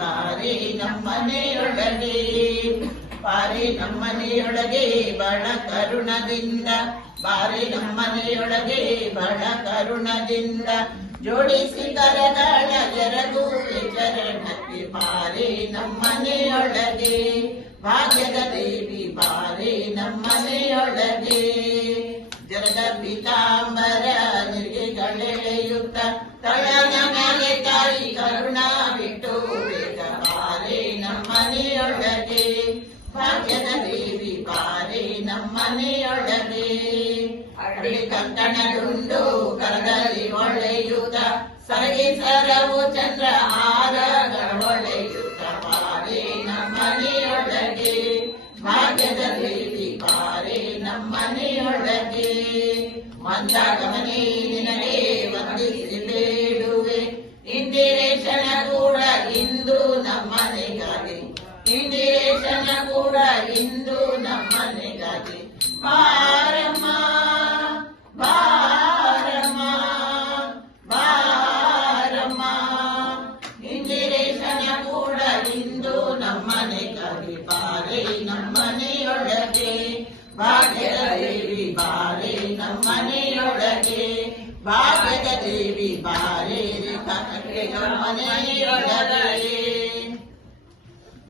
ಬಾರಿ ನಮ್ಮನೆಯೊಳಗೆ, ಬಾರಿ ನಮ್ಮನೆಯೊಳಗೆ ಬಹಳ ಕರುಣದಿಂದ, ಬಾರಿ ನಮ್ಮನೆಯೊಳಗೆ ಬಹಳ ಕರುಣದಿಂದ, ಜೋಡಿಸಿ ಕರಗಳ ಎರಗುವೆ ಚರಣಕ್ಕೆ ಬಾರಿ ನಮ್ಮನೆಯೊಳಗೆ, ಭಾಗ್ಯದ ದೇವಿ ಬಾರಿ ನಮ್ಮನೆಯೊಳಗೆ. ಜರದ ಪೀತಾಂಬರ ನಿರ್ಗೆಗಳೆಳೆಯುತ್ತ ತಳನ ಮೇಲೆ ತಾಯಿ ಕರುಣ ಬಿಟ್ಟು ಬೇಗ ಬಾರಿ ನಮ್ಮನೆಯೊಳಗೆ, ಭಾಗ್ಯದ ದೇವಿ ಬಾರಿ ನಮ್ಮನೆಯೊಳಗೆ. ಅರಳಿ ಕಂಕಣದುಂಡು ಕರಗಲಿ ಹೊಳೆಯುತ್ತ ಸರಗಿ ಸರವು ಚಂದ್ರ ಹಾರಗಳೊಳೆಯುತ್ತ ಬಾರಿ ನಮ್ಮನೆಯೊಳಗೆ, ಭಾಗ್ಯದ ದೇವಿ ಬಾರಿ ನಮ್ಮನೆಯೊಳಗೆ. ಮಂದಾಗಮನಿ ನಿನಗೆ ವಂದಿಸಿ ಬೇಡುವೆ, ಇಂದಿರೇಶನ ಕೂಡ ಇಂದು ನಮ್ಮನೆಗಾಗಿ, ಇಂದಿರೇಶನ ಕೂಡ ಇಂದು ನಮ್ಮನೆಗಾಗಿ. ಬಾರಮ್ಮ ಬಾರಮ್ಮ ಬಾರಮ್ಮ, ಇಂದಿರೇಶನ ಕೂಡ ಇಂದು ನಮ್ಮನೆಗಾಗಿ ಬಾರಿ ನಮ್ಮನೆಯೊಳಗೆ, ಭಾಗ್ಯದ ದೇವಿ ಬಾರಿ ನಮ್ಮನೆಯೊಳಗೆ, ಭಾಗ್ಯದ ದೇವಿ ಬಾರಿ ನಮ್ಮನೆಯೊಳಗೆ.